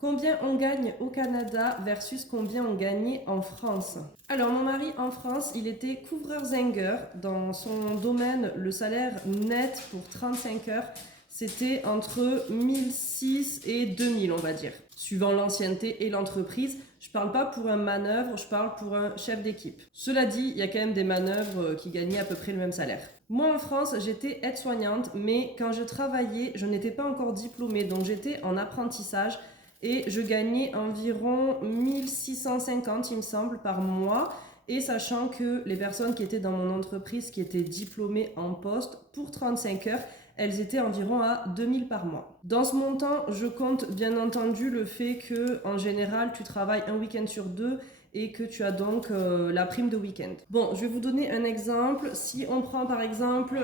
Combien on gagne au Canada versus combien on gagnait en France? Alors mon mari en France, il était couvreur-zinger. Dans son domaine, le salaire net pour 35 heures, c'était entre 1006 et 2000 on va dire, suivant l'ancienneté et l'entreprise. Je parle pas pour un manœuvre, je parle pour un chef d'équipe. Cela dit, il y a quand même des manœuvres qui gagnaient à peu près le même salaire. Moi en France, j'étais aide-soignante, mais quand je travaillais, je n'étais pas encore diplômée, donc j'étais en apprentissage. Et je gagnais environ 1650, il me semble, par mois. Et sachant que les personnes qui étaient dans mon entreprise, qui étaient diplômées en poste pour 35 heures, elles étaient environ à 2000 par mois. Dans ce montant, je compte bien entendu le fait que, en général, tu travailles un week-end sur deux et que tu as donc la prime de week-end. Bon, je vais vous donner un exemple. Si on prend par exemple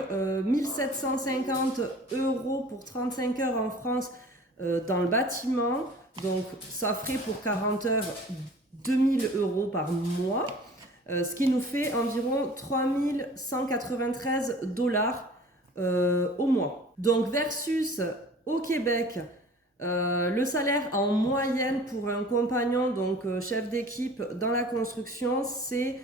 1750 € pour 35 heures en France dans le bâtiment, donc ça ferait pour 40 heures 2000 € par mois, ce qui nous fait environ 3193 $ au mois. Donc versus au Québec, le salaire en moyenne pour un compagnon, donc chef d'équipe dans la construction, c'est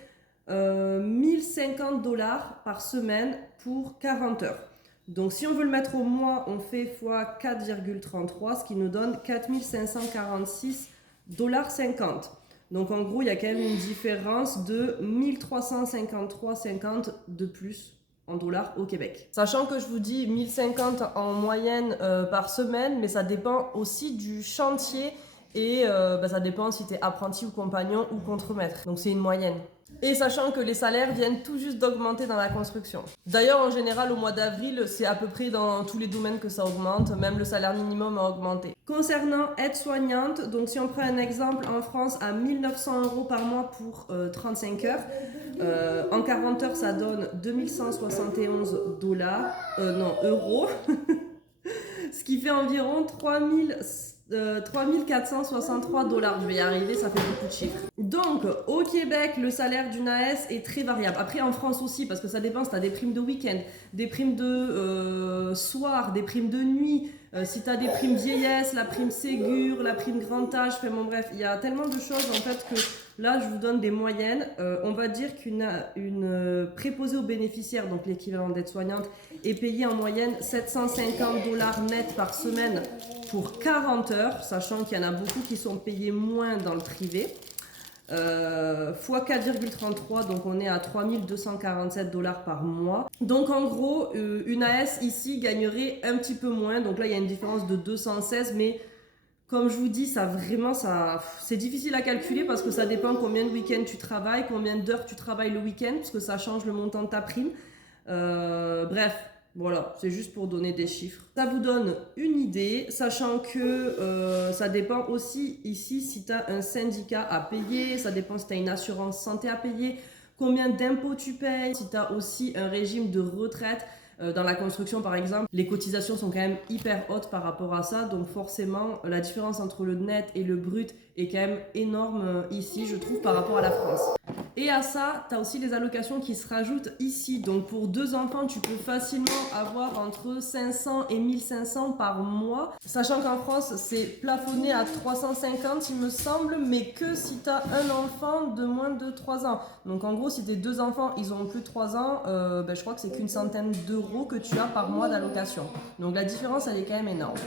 1050 $ par semaine pour 40 heures. Donc si on veut le mettre au mois, on fait x 4,33, ce qui nous donne 4546,50 $. Donc en gros, il y a quand même une différence de 1353,50 de plus en dollars au Québec. Sachant que je vous dis 1050 en moyenne par semaine, mais ça dépend aussi du chantier et ça dépend si tu es apprenti ou compagnon ou contremaître. Donc c'est une moyenne. Et sachant que les salaires viennent tout juste d'augmenter dans la construction. D'ailleurs, en général, au mois d'avril, c'est à peu près dans tous les domaines que ça augmente. Même le salaire minimum a augmenté. Concernant aide-soignante, donc si on prend un exemple en France à 1900 € par mois pour 35 heures, en 40 heures, ça donne 2171 euros, ce qui fait environ 3463 $. Je vais y arriver, ça fait beaucoup de chiffres. Donc, au Québec, le salaire d'une AS est très variable. Après, en France aussi, parce que ça dépend si tu as des primes de week-end, des primes de soir, des primes de nuit, si tu as des primes vieillesse, la prime Ségur, la prime grand âge, enfin bon bref, il y a tellement de choses en fait que là, je vous donne des moyennes. On va dire qu'une préposée aux bénéficiaires, donc l'équivalent d'aide-soignante, est payée en moyenne 750 $ net par semaine pour 40 heures, sachant qu'il y en a beaucoup qui sont payés moins dans le privé. X 4,33, donc on est à 3247 $ par mois. Donc en gros, une AS ici gagnerait un petit peu moins. Donc là, il y a une différence de 216, mais comme je vous dis, c'est difficile à calculer parce que ça dépend combien de week-ends tu travailles, combien d'heures tu travailles le week-end, parce que ça change le montant de ta prime. Bref, voilà, c'est juste pour donner des chiffres. Ça vous donne une idée, sachant que ça dépend aussi ici si tu as un syndicat à payer, ça dépend si tu as une assurance santé à payer, combien d'impôts tu payes, si tu as aussi un régime de retraite. Dans la construction par exemple, les cotisations sont quand même hyper hautes par rapport à ça, donc forcément la différence entre le net et le brut est quand même énorme ici, je trouve, par rapport à la France. Et à ça, tu as aussi les allocations qui se rajoutent ici. Donc pour 2 enfants, tu peux facilement avoir entre 500 et 1500 par mois. Sachant qu'en France, c'est plafonné à 350, il me semble, mais que si tu as un enfant de moins de 3 ans. Donc en gros, si tes 2 enfants, ils ont plus de 3 ans, je crois que c'est qu'une centaine d'euros que tu as par mois d'allocation. Donc la différence, elle est quand même énorme.